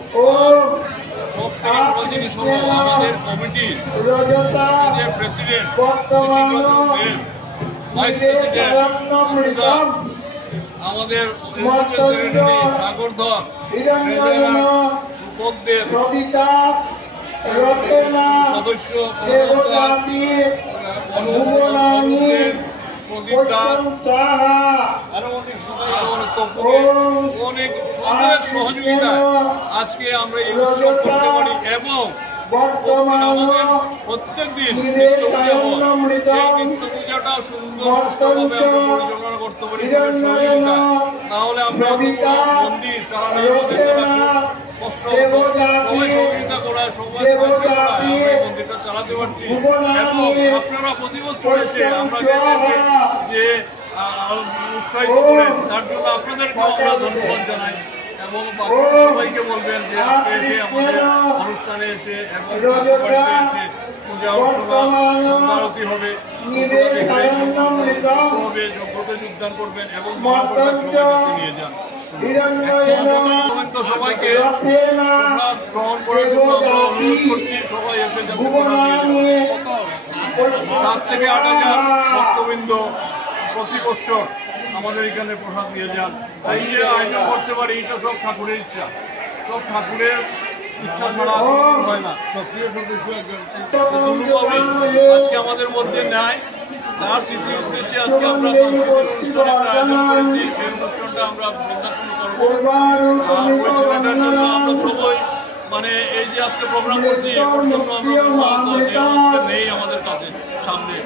সব থেকে বড় জিনিস হলো আমাদের কমিটির যে প্রেসিডেন্ট ভাইস প্রেসিডেন্ট, আমাদের সেক্রেটারি সাগর ধর, উপদেব সদস্য প্রদীপ দাস, আরো অনেক সবার সহযোগিতায় আজকে আমরা এই উৎসব করতে পারি এবং আমাদের প্রত্যেক দিন নিত্য পূজা হয়, সেই নিত্য পূজাটা সুন্দরভাবে আমরা পরিচালনা করতে পারি সবার সহযোগিতা। নাহলে আমরা মন্দির চালানোর মধ্যে কষ্ট হতো। সবাই সহযোগিতা করায়, সবাই সাহায্য করায় আমরা এই মন্দিরটা চালাতে পারছি এবং আপনারা প্রতি বছর এসে আমরা যে উৎসাহিত করেন তার জন্য আপনাদেরকে আমরা ধন্যবাদ জানাই এবং বাকি সবাইকে বলবেন যে আজকে এসে আমাদের অনুষ্ঠানে এসে এবং বাড়িতে এসে পূজা অর্চনা সন্ধ্যা আরতি হবে, হবে যোগ্যতে যোগদান করবেন এবং মহাপ্রসাদ সবাই যাতে নিয়ে যান। সবাইকে প্রসাদ গ্রহণ করার জন্য আমরা অনুরোধ করছি, সবাই এসে যাতে প্রসাদ নিয়ে যান। 7 থেকে 8,000 ভক্তবৃন্দ প্রতি বছর আমাদের এখানে প্রসাদ নিয়ে যান। তাই যে আয়োজন করতে পারি এটা সব ঠাকুরের ইচ্ছা, সব ঠাকুরের ইচ্ছা ছাড়া হয় না। সক্রিয় সদস্য আজকে আমাদের মধ্যে নেয়, তার স্মৃতির উদ্দেশ্যে আজকে আমরা সাংস্কৃতিক অনুষ্ঠানের আয়োজন করেছি। সেই অনুষ্ঠানটা আমরা বৃন্দাবনে করবো। ওই ছেলেটার জন্য আমরা সবাই মানে এই যে আজকে প্রোগ্রাম করছি ওর জন্য আমরা যে আজকে নেই আমাদের কাছে সামনে,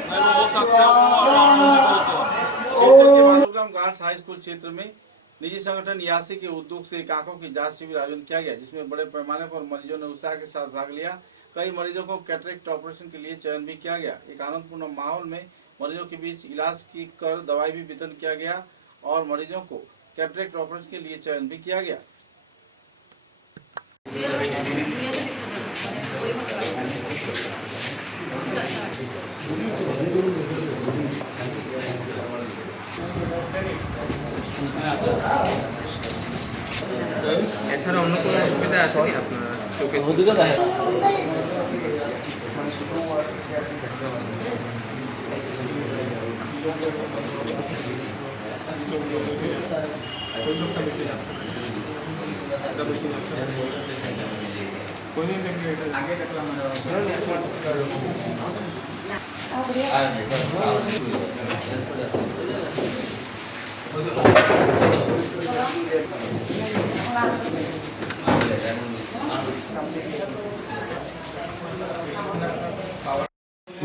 ও থাকতে बालूरगांव गार्ल्स हाई स्कूल क्षेत्र में निजी संगठन यासी के उद्योग से एक आंखों की जांच शिविर आयोजन किया गया, जिसमें बड़े पैमाने पर मरीजों ने उत्साह के साथ भाग लिया। कई मरीजों को कैटरेक्ट ऑपरेशन के लिए चयन भी किया गया। एक आनंदपूर्ण माहौल में मरीजों के बीच इलाज की कर दवाई भी वितरण किया गया और मरीजों को कैटरेक्ट ऑपरेशन के लिए चयन भी किया गया। এছাড়া অন্য কোনো অসুবিধা আছে কি আপনার চোখে? আগে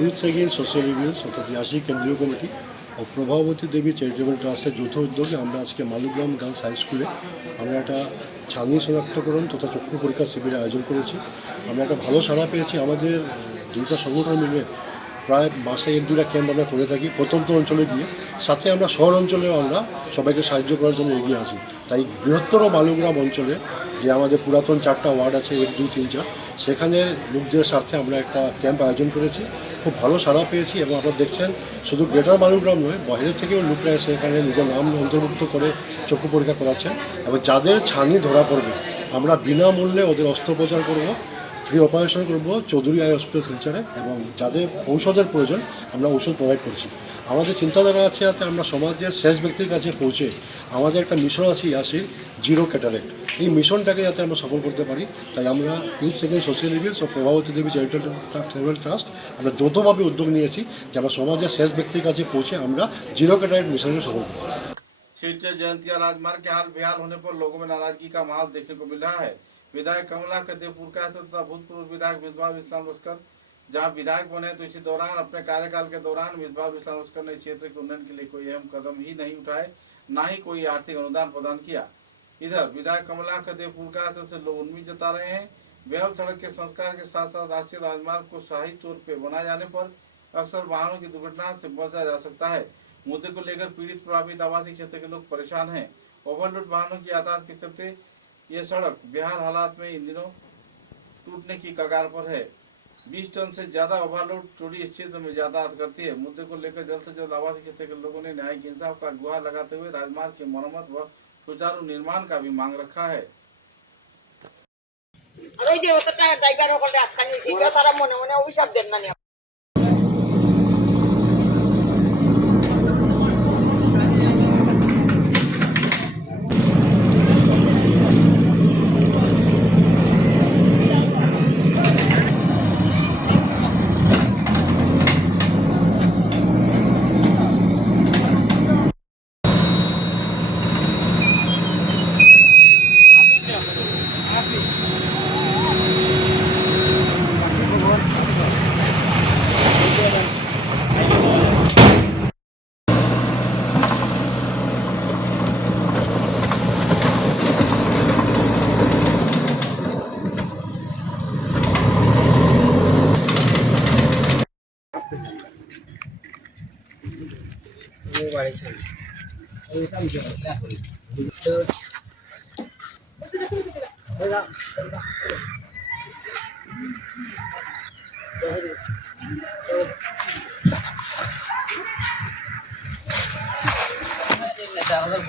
ইউথ সেগিন সোশ্যাল ইভিলস অর্থাৎ ইয়াসি কেন্দ্রীয় কমিটি ও প্রভাবতী দেবী চ্যারিটেবল ট্রাস্টের যৌথ উদ্যোগে আমরা আজকে মালুগ্রাম গার্লস হাই স্কুলে আমরা একটা ছানি শনাক্তকরণ তথা চক্ষু পরীক্ষা শিবিরের আয়োজন করেছি। আমরা একটা ভালো সাড়া পেয়েছি। আমাদের দুইটা সংগঠন মিলে প্রায় মাসে 1-2টা ক্যাম্প আমরা করে থাকি প্রত্যন্ত অঞ্চলে গিয়ে, সাথে আমরা শহর অঞ্চলেও আমরা সবাইকে সাহায্য করার জন্য এগিয়ে আসি। তাই বৃহত্তর মালুগ্রাম অঞ্চলে যে আমাদের পুরাতন 4টা ওয়ার্ড আছে 1, 2, 3, 4, সেখানে লোকদের স্বার্থে আমরা একটা ক্যাম্প আয়োজন করেছি। খুব ভালো সাড়া পেয়েছি এবং আপনারা দেখছেন শুধু গ্রেটার মালুগ্রাম নয়, বাইরের থেকেও লোকরা এসে এখানে নিজের নাম অন্তর্ভুক্ত করে চক্ষু পরীক্ষা করাচ্ছেন এবং যাদের ছানি ধরা পড়বে আমরা বিনামূল্যে ওদের অস্ত্রোপচার করব, ফ্রি অপারেশন করব চৌধুরী আই হসপিটাল শিলচরে, এবং যাদের ঔষধের প্রয়োজন আমরা ওষুধ প্রোভাইড করছি। আমাদের চিন্তাধারা আছে যাতে আমরা সমাজের শেষ ব্যক্তির কাছে পৌঁছে আমাদের একটা মিশন আছে ইয়াসির জিরো ক্যাটারেক্ট, এই মিশনটাকে যাতে আমরা সফল করতে পারি। তাই আমরা ইউথ সেগিন সোশ্যাল ইভিলস ও প্রভাবতী দেবী চ্যারিটেবল ট্রাস্ট আমরা যৌথভাবে উদ্যোগ নিয়েছি যে আমরা সমাজের শেষ ব্যক্তির কাছে পৌঁছে আমরা জিরো ক্যাটারেক্ট মিশনকে সফল করব। शिवचर जयंतिया राजमार्ग के हाल बेहाल होने पर लोगों में नाराजगी का माहौल देखने को मिल रहा है। विधायक कमला कदेपुर का तथा भूतपूर्व विधायक मिसबाह इस्लाम लश्कर जहां विधायक बने तो इसी दौरान अपने कार्यकाल के दौरान मिसबाह इस्लाम लश्कर ने क्षेत्र के उन्नयन के लिए कोई अहम कदम ही नहीं उठाए, न ही कोई आर्थिक अनुदान प्रदान किया। इधर विधायक कमला कदेपुर का से लोग उम्मीद जता रहे हैं। बेहल सड़क के संस्कार के साथ साथ राष्ट्रीय राजमार्ग को सही तौर पर बनाए जाने पर अक्सर वाहनों की दुर्घटना से बचा जा सकता है। मुद्दे को लेकर पीड़ित प्रभावित आवासीय क्षेत्र के लोग परेशान हैं। ओवरलोड वाहनों की यातायात के चलते ये सड़क बेहाल हालात में इन दिनों टूटने की कगार पर है। 20 टन से ज्यादा ओवरलोड चोरी इस क्षेत्र में यातायात करती है। मुद्दे को लेकर जल्द से जल्द आवासीय क्षेत्र के लोगों ने न्यायिक इंसाफ का गुहार लगाते हुए राजमार्ग की मरम्मत व सुचारू निर्माण का भी मांग रखा है।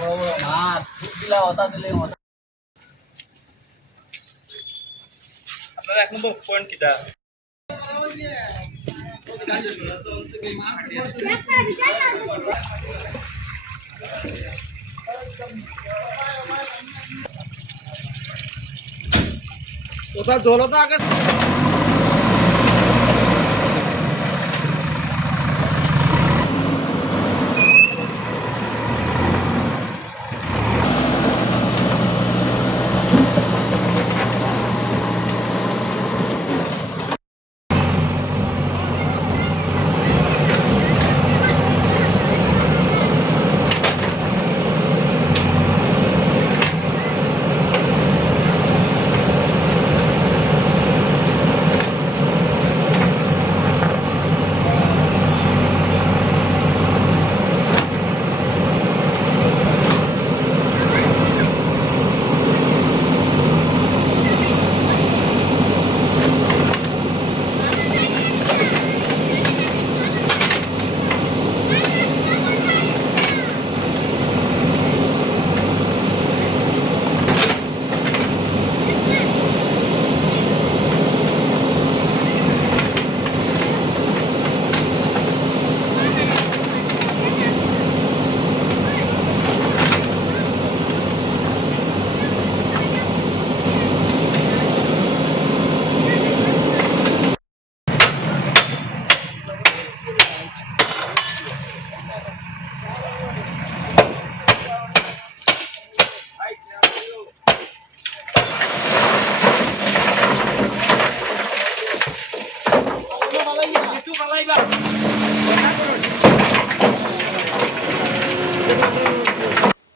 বড় বড় মাছ দিলা ওটা দিলে আপনারা 1 নম্বর পয়েন্ট কিটা ওটা জলতা আগে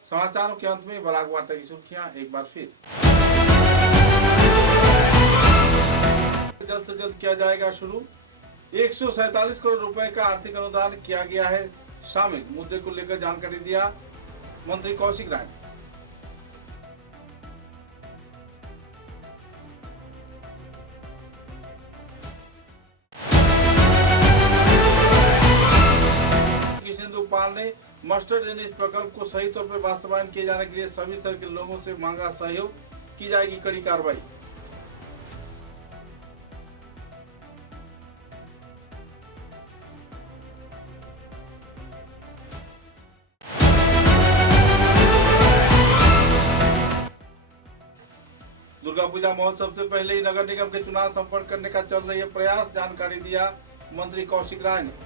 समाचारों के अंत में बराक वार्ता की सुर्खियां एक बार फिर। जल्द से जल्द किया जाएगा शुरू। 147 करोड़ रुपए का आर्थिक अनुदान किया गया है शामिल। मुद्दे को लेकर जानकारी दिया मंत्री कौशिक राय। सिंधु पाल ने मास्टर ड्रेनेज प्रकल्प को सही तौर पर वास्तवायन किए जाने के लिए सभी स्तर के लोगों से मांगा सहयोग, की जाएगी कड़ी कार्रवाई। दुर्गा पूजा महोत्सव से पहले ही नगर निगम के चुनाव संपन्न करने का चल रही है प्रयास, जानकारी दिया मंत्री कौशिक राय ने।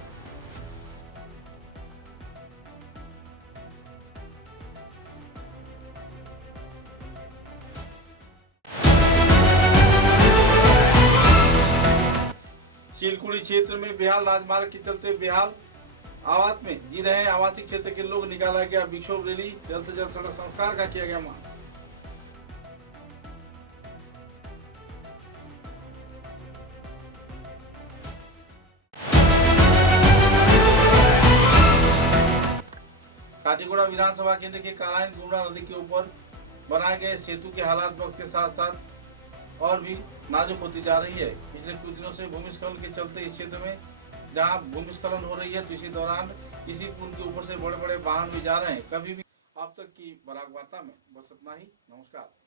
चिलकुड़ी क्षेत्र में बेहाल राजमार्ग के चलते बेहाल आवास में जी रहे आवासीय क्षेत्र के लोग, निकाला गया विक्षोभ रैली। जल्द से जल्द सड़क संस्कार का किया गया मांग। काटीगुड़ा विधानसभा केंद्र के कालाइन गुमरा नदी के ऊपर बनाए गए सेतु के हालात वक्त के साथ साथ और भी नाजुक होती जा रही है। पिछले कुछ दिनों से भूमिस्खलन के चलते इस क्षेत्र में जहां भूमिस्खलन हो रही है, तो इसी दौरान इसी पुल के ऊपर से बड़े बड़े वाहन भी जा रहे हैं। कभी भी अब तक की बराक वार्ता में बस इतना ही। नमस्कार।